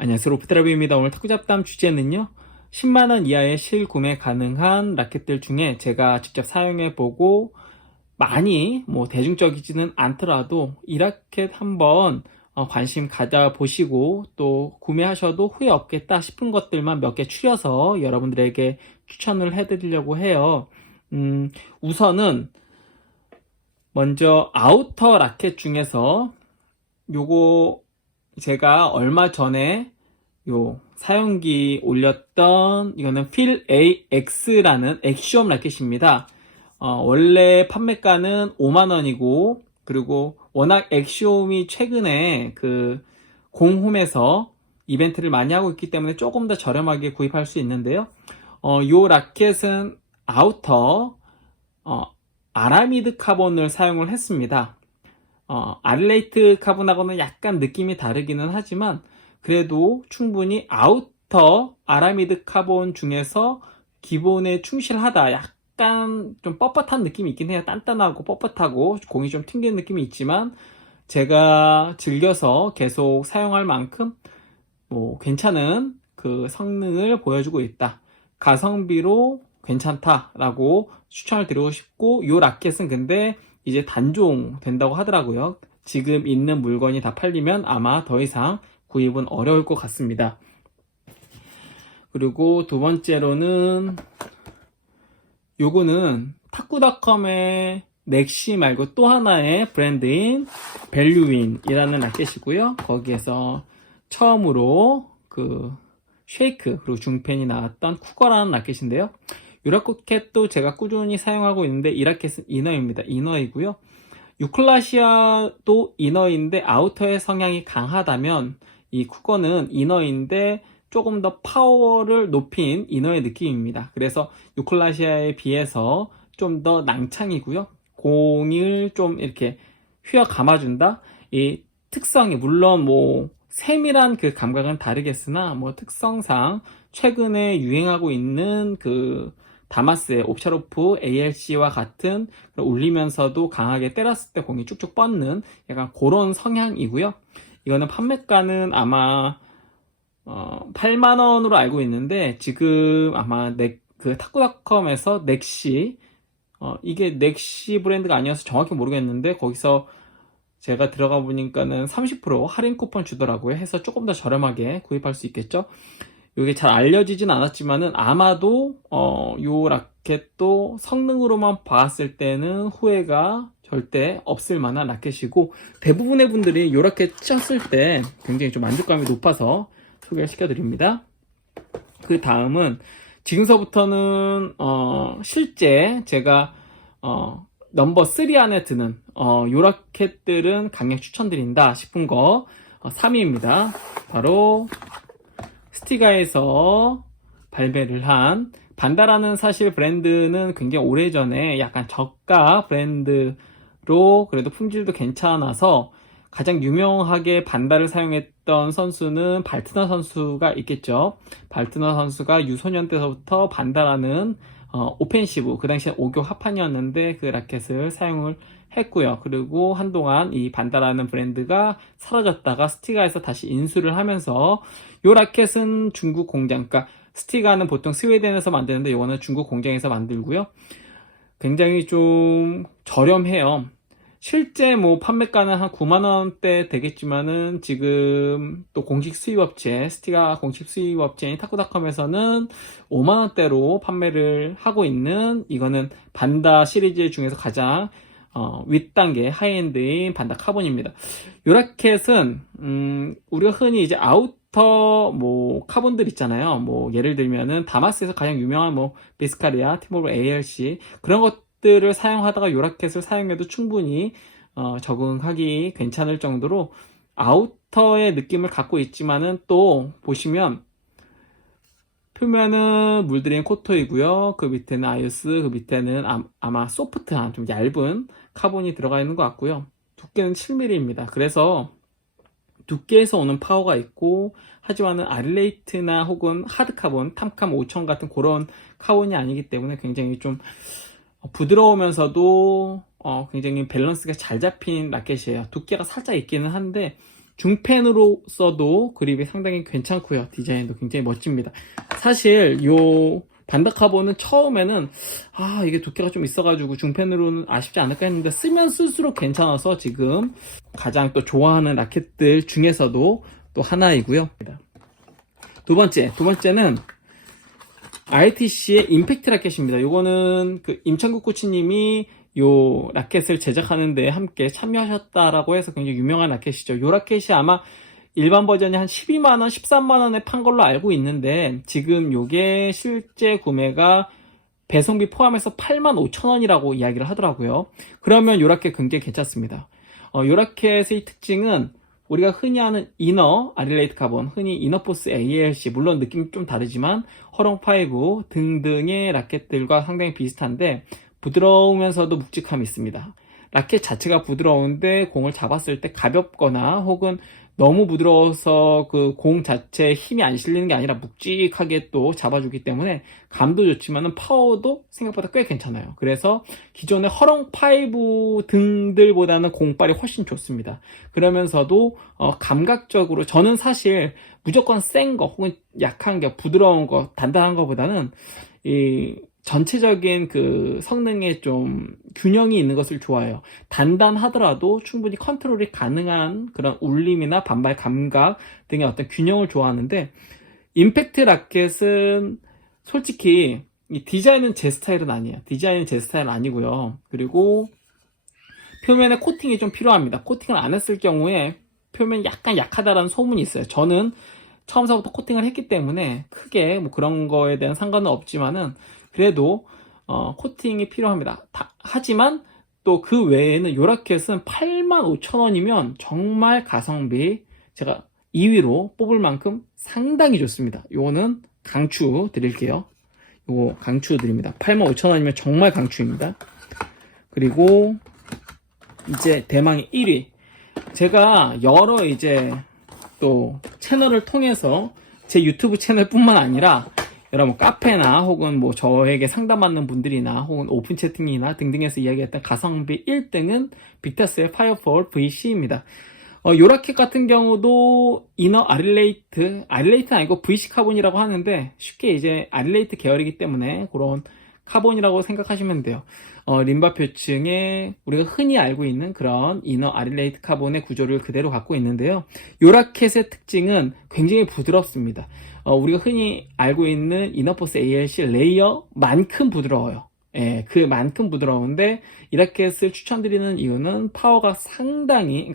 안녕하세요, 로프트라비입니다. 오늘 탁구 잡담 주제는요, 10만원 이하의 실구매 가능한 라켓들 중에 제가 직접 사용해보고 많이 대중적이지는 않더라도 이 라켓 한번 관심 가져보시고 또 구매하셔도 후회 없겠다 싶은 것들만 몇 개 추려서 여러분들에게 추천을 해드리려고 해요. 우선은 먼저 아우터 라켓 중에서 요거 제가 얼마 전에 요 사용기 올렸던 이거는 필 AX라는 액시엄 라켓입니다. 원래 판매가는 5만원이고, 그리고 워낙 액시엄이 최근에 그 공홈에서 이벤트를 많이 하고 있기 때문에 조금 더 저렴하게 구입할 수 있는데요. 요 라켓은 아우터 아라미드 카본을 사용을 했습니다. 아릴레이트 카본하고는 약간 느낌이 다르기는 하지만 그래도 충분히 아우터 아라미드 카본 중에서 기본에 충실하다. 약간 좀 뻣뻣한 느낌이 있긴 해요. 단단하고 뻣뻣하고 공이 좀 튕기는 느낌이 있지만 제가 즐겨서 계속 사용할 만큼 괜찮은 그 성능을 보여주고 있다. 가성비로 괜찮다라고 추천을 드리고 싶고, 이 라켓은 근데 이제 단종 된다고 하더라고요. 지금 있는 물건이 다 팔리면 아마 더 이상 구입은 어려울 것 같습니다. 그리고 두 번째로는 요거는 탁구닷컴의 넥시 말고 또 하나의 브랜드인 밸류윈이라는 라켓이고요. 거기에서 처음으로 그 쉐이크 그리고 중펜이 나왔던 쿠거라는 라켓인데요. 이 라켓도 제가 꾸준히 사용하고 있는데 이 라켓은 이너입니다. 이너이고요. 유클라시아도 이너인데 아우터의 성향이 강하다면 이 쿠거는 이너인데 조금 더 파워를 높인 이너의 느낌입니다. 그래서 유클라시아에 비해서 좀 더 낭창이고요. 공을 좀 이렇게 휘어 감아준다. 이 특성이 물론 세밀한 그 감각은 다르겠으나 특성상 최근에 유행하고 있는 그 다마스의 옵샤로프 ALC와 같은 울리면서도 강하게 때렸을 때 공이 쭉쭉 뻗는 약간 그런 성향이고요. 이거는 판매가는 아마 8만원으로 알고 있는데 지금 아마 그 탁구닷컴에서 넥시 이게 넥시 브랜드가 아니어서 정확히 모르겠는데 거기서 제가 들어가 보니까는 30% 할인 쿠폰 주더라고요. 해서 조금 더 저렴하게 구입할 수 있겠죠. 이게 잘 알려지진 않았지만은 아마도 요 라켓도 성능으로만 봤을 때는 후회가 절대 없을 만한 라켓이고, 대부분의 분들이 요 라켓 쳤을 때 굉장히 좀 만족감이 높아서 소개를 시켜드립니다. 그 다음은 지금서부터는 실제 제가 넘버 3 안에 드는 요 라켓들은 강력 추천드린다 싶은 거 3위입니다. 바로 스티가에서 발매를 한 반다라는 사실 브랜드는 굉장히 오래전에 약간 저가 브랜드로 그래도 품질도 괜찮아서 가장 유명하게 반다를 사용했던 선수는 발트너 선수가 있겠죠. 발트너 선수가 유소년 때부터 반다라는 오펜시브, 그 당시에 5교 합판이었는데 그 라켓을 사용을 했고요. 그리고 한동안 이 반다라는 브랜드가 사라졌다가 스티가에서 다시 인수를 하면서 이 라켓은 중국 공장, 그러니까 스티가는 보통 스웨덴에서 만드는데 이거는 중국 공장에서 만들고요. 굉장히 좀 저렴해요. 실제 판매가는 한 9만원대 되겠지만은 지금 또 공식 수입업체, 스티가 공식 수입업체인 탁구닷컴에서는 5만원대로 판매를 하고 있는, 이거는 반다 시리즈 중에서 가장 윗단계 하이엔드인 반다 카본입니다. 요 라켓은 우리가 흔히 이제 아우터 카본들 있잖아요. 예를 들면은 다마스에서 가장 유명한 비스카리아, 티모로 ALC 그런 것들을 사용하다가 요 라켓을 사용해도 충분히 적응하기 괜찮을 정도로 아우터의 느낌을 갖고 있지만은 또 보시면 표면은 물들인 코토이고요. 그 밑에는 아이오스, 그 밑에는 아마 소프트한 좀 얇은 카본이 들어가 있는 것 같고요. 두께는 7mm입니다. 그래서 두께에서 오는 파워가 있고, 하지만은 아릴레이트나 혹은 하드 카본, 탐캄 5000 같은 그런 카본이 아니기 때문에 굉장히 좀 부드러우면서도 굉장히 밸런스가 잘 잡힌 라켓이에요. 두께가 살짝 있기는 한데 중펜으로서도 그립이 상당히 괜찮고요. 디자인도 굉장히 멋집니다. 사실 요 반다카본은 처음에는 이게 두께가 좀 있어가지고 중펜으로는 아쉽지 않을까 했는데 쓰면 쓸수록 괜찮아서 지금 가장 또 좋아하는 라켓들 중에서도 또 하나이고요. 두 번째는 ITC의 임팩트 라켓입니다. 요거는 그 임창국 코치님이 요 라켓을 제작하는데 함께 참여하셨다라고 해서 굉장히 유명한 라켓이죠. 요 라켓이 아마 일반 버전이 한 12만원, 13만원에 판 걸로 알고 있는데 지금 요게 실제 구매가 배송비 포함해서 85,000원이라고 이야기를 하더라고요. 그러면 요 라켓 굉장히 괜찮습니다. 요 라켓의 특징은 우리가 흔히 아는 이너 아릴레이트 카본, 흔히 이너포스 ALC, 물론 느낌이 좀 다르지만 허롱5 등등의 라켓들과 상당히 비슷한데 부드러우면서도 묵직함이 있습니다. 라켓 자체가 부드러운데 공을 잡았을 때 가볍거나 혹은 너무 부드러워서 그 공 자체에 힘이 안 실리는 게 아니라 묵직하게 또 잡아주기 때문에 감도 좋지만은 파워도 생각보다 꽤 괜찮아요. 그래서 기존의 허렁5 등들보다는 공빨이 훨씬 좋습니다. 그러면서도 감각적으로 저는 사실 무조건 센 거 혹은 약한 게 부드러운 거 단단한 거보다는 이 전체적인 그 성능에 좀 균형이 있는 것을 좋아해요. 단단하더라도 충분히 컨트롤이 가능한 그런 울림이나 반발 감각 등의 어떤 균형을 좋아하는데 임팩트 라켓은 솔직히 이 디자인은 제 스타일은 아니에요. 디자인은 제 스타일은 아니고요. 그리고 표면에 코팅이 좀 필요합니다. 코팅을 안 했을 경우에 표면이 약간 약하다라는 소문이 있어요. 저는 처음서부터 코팅을 했기 때문에 크게 뭐 그런 거에 대한 상관은 없지만은 그래도 코팅이 필요합니다. 하지만 또 그 외에는 요 라켓은 85,000원이면 정말 가성비 제가 2위로 뽑을 만큼 상당히 좋습니다. 요거는 강추 드릴게요. 요거 강추 드립니다. 85,000원이면 정말 강추입니다. 그리고 이제 대망의 1위. 제가 여러 이제 또 채널을 통해서 제 유튜브 채널뿐만 아니라 여러분 카페나 혹은 뭐 저에게 상담받는 분들이나 혹은 오픈 채팅이나 등등에서 이야기했던 가성비 1등은 빅타스의 파이어폴 VC입니다. 요 라켓 같은 경우도 이너 아릴레이트는 아니고 VC 카본이라고 하는데 쉽게 이제 아릴레이트 계열이기 때문에 그런 카본이라고 생각하시면 돼요. 림바 표층에 우리가 흔히 알고 있는 그런 이너 아릴레이트 카본의 구조를 그대로 갖고 있는데요. 요 라켓의 특징은 굉장히 부드럽습니다. 우리가 흔히 알고 있는 이너포스 ALC 레이어만큼 부드러워요. 예, 그만큼 부드러운데 이 라켓을 추천드리는 이유는 파워가 상당히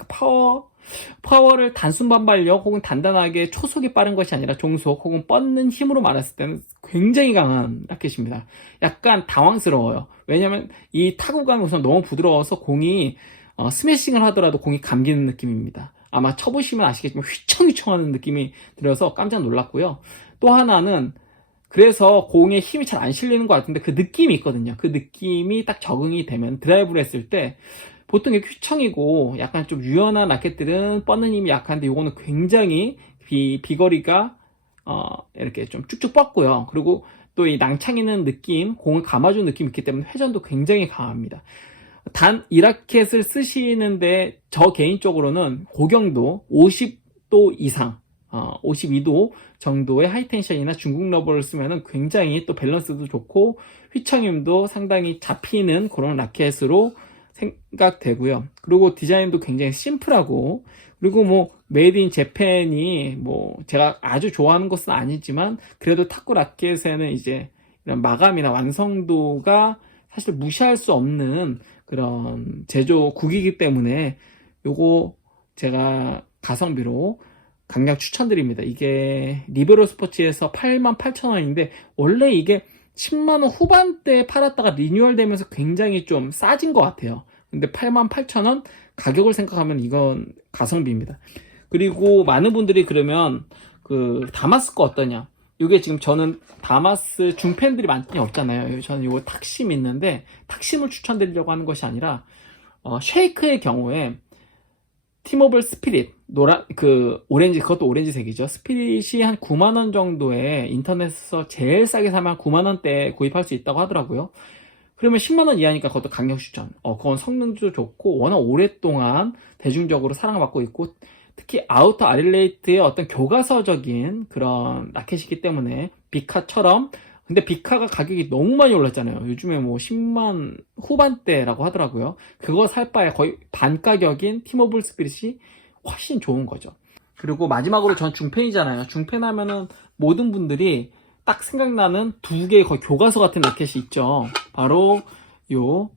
파워를 단순 반발력 혹은 단단하게 초속이 빠른 것이 아니라 종속 혹은 뻗는 힘으로 말했을 때는 굉장히 강한 라켓입니다. 약간 당황스러워요. 왜냐면 이 타구감이 우선 너무 부드러워서 공이 스매싱을 하더라도 공이 감기는 느낌입니다. 아마 쳐보시면 아시겠지만 휘청휘청하는 느낌이 들어서 깜짝 놀랐고요. 또 하나는 그래서 공에 힘이 잘 안 실리는 것 같은데 그 느낌이 있거든요. 그 느낌이 딱 적응이 되면 드라이브를 했을 때 보통 이게 휘청이고 약간 좀 유연한 라켓들은 뻗는 힘이 약한데 요거는 굉장히 비거리가 이렇게 좀 쭉쭉 뻗고요. 그리고 또 이 낭창이는 느낌, 공을 감아주는 느낌이 있기 때문에 회전도 굉장히 강합니다. 단 이 라켓을 쓰시는데 저 개인적으로는 고경도 50도 이상 52도 정도의 하이텐션이나 중국 러버를 쓰면은 굉장히 또 밸런스도 좋고 휘청임도 상당히 잡히는 그런 라켓으로 생각되고요. 그리고 디자인도 굉장히 심플하고 그리고 뭐 메이드 인 재팬이 뭐 제가 아주 좋아하는 것은 아니지만 그래도 탁구 라켓에는 이제 이런 마감이나 완성도가 사실 무시할 수 없는 그런 제조국이기 때문에 요거 제가 가성비로 강력 추천드립니다. 이게 리베로 스포츠에서 88,000원인데 원래 이게 10만원 후반대에 팔았다가 리뉴얼 되면서 굉장히 좀 싸진 것 같아요. 근데 88,000원 가격을 생각하면 이건 가성비입니다. 그리고 많은 분들이 그러면 그 다마스 거 어떠냐? 이게 지금 저는 다마스 중팬들이 많이 없잖아요. 저는 이거 탁심 있는데 탁심을 추천드리려고 하는 것이 아니라 쉐이크의 경우에 티모블 스피릿 오렌지 그것도 오렌지색이죠. 스피릿이 한 9만원 정도에 인터넷에서 제일 싸게 사면 9만원대에 구입할 수 있다고 하더라고요. 그러면 10만원 이하니까 그것도 강력 추천. 그건 성능도 좋고 워낙 오랫동안 대중적으로 사랑받고 있고 특히 아우터 아릴레이트의 어떤 교과서적인 그런 라켓이기 때문에 비카처럼. 근데 비카가 가격이 너무 많이 올랐잖아요. 요즘에 뭐 10만 후반대라고 하더라고요. 그거 살 바에 거의 반 가격인 티모블 스피릿이 훨씬 좋은 거죠. 그리고 마지막으로 전 중펜이잖아요. 중펜 하면은 모든 분들이 딱 생각나는 두 개의 거의 교과서 같은 라켓이 있죠. 바로 요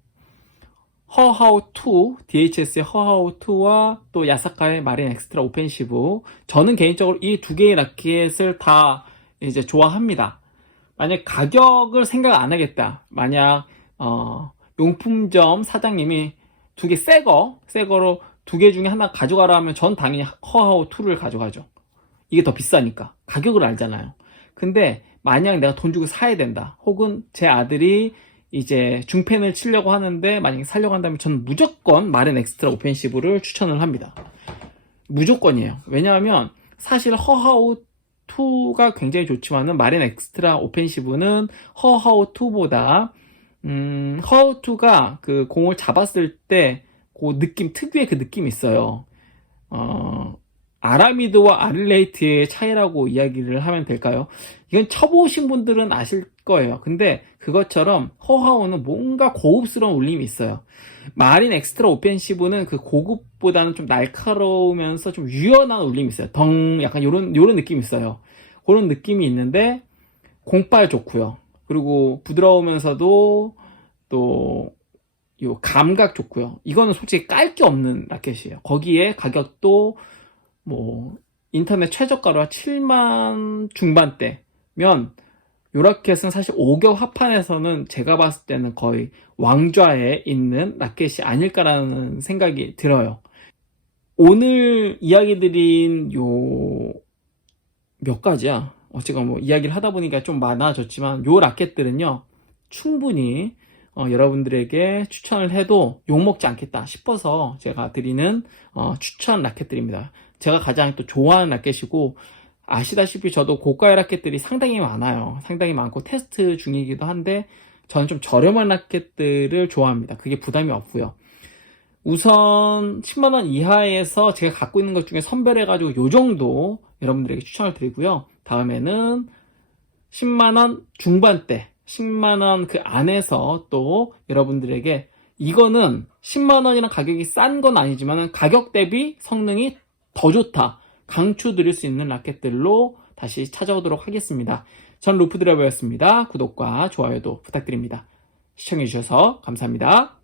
허하우2, DHS의 허하우2와 또 야사카의 마린 엑스트라 오펜시브. 저는 개인적으로 이 두 개의 라켓을 다 이제 좋아합니다. 만약 가격을 생각 안 하겠다. 만약 용품점 사장님이 두 개 새거로 두 개 중에 하나 가져가라 하면 전 당연히 허하우2를 가져가죠. 이게 더 비싸니까. 가격을 알잖아요. 근데 만약 내가 돈 주고 사야 된다. 혹은 제 아들이 이제 중펜을 치려고 하는데 만약에 사려고 한다면 저는 무조건 마린 엑스트라 오펜시브를 추천을 합니다. 무조건이에요. 왜냐하면 사실 허하우2가 굉장히 좋지만은 마린 엑스트라 오펜시브는 허하우2보다 허하우2가 그 공을 잡았을 때 그 느낌, 특유의 그 느낌이 있어요. 아라미드와 아릴레이트의 차이라고 이야기를 하면 될까요? 이건 쳐보신 분들은 아실 거예요. 근데 그것처럼 허하우는 뭔가 고급스러운 울림이 있어요. 마린 엑스트라 오펜시브는 그 고급보다는 좀 날카로우면서 좀 유연한 울림이 있어요. 약간 요런 느낌이 있어요. 그런 느낌이 있는데 공빨 좋고요. 그리고 부드러우면서도 또 요 감각 좋고요. 이거는 솔직히 깔 게 없는 라켓이에요. 거기에 가격도 뭐 인터넷 최저가로 7만 중반대면 요 라켓은 사실 5겹 합판에서는 제가 봤을 때는 거의 왕좌에 있는 라켓이 아닐까라는 생각이 들어요. 오늘 이야기 드린 요 몇 가지야. 제가 뭐 이야기를 하다 보니까 좀 많아졌지만 요 라켓들은요 충분히 여러분들에게 추천을 해도 욕먹지 않겠다 싶어서 제가 드리는 추천 라켓들입니다. 제가 가장 또 좋아하는 라켓이고, 아시다시피 저도 고가의 라켓들이 상당히 많아요. 상당히 많고 테스트 중이기도 한데 저는 좀 저렴한 라켓들을 좋아합니다. 그게 부담이 없고요. 우선 10만원 이하에서 제가 갖고 있는 것 중에 선별해가지고 요 정도 여러분들에게 추천을 드리고요. 다음에는 10만원 중반대, 10만원 그 안에서 또 여러분들에게, 이거는 10만원이랑 가격이 싼 건 아니지만 가격 대비 성능이 더 좋다, 강추드릴 수 있는 라켓들로 다시 찾아오도록 하겠습니다. 전 루프드라이버였습니다. 구독과 좋아요도 부탁드립니다. 시청해주셔서 감사합니다.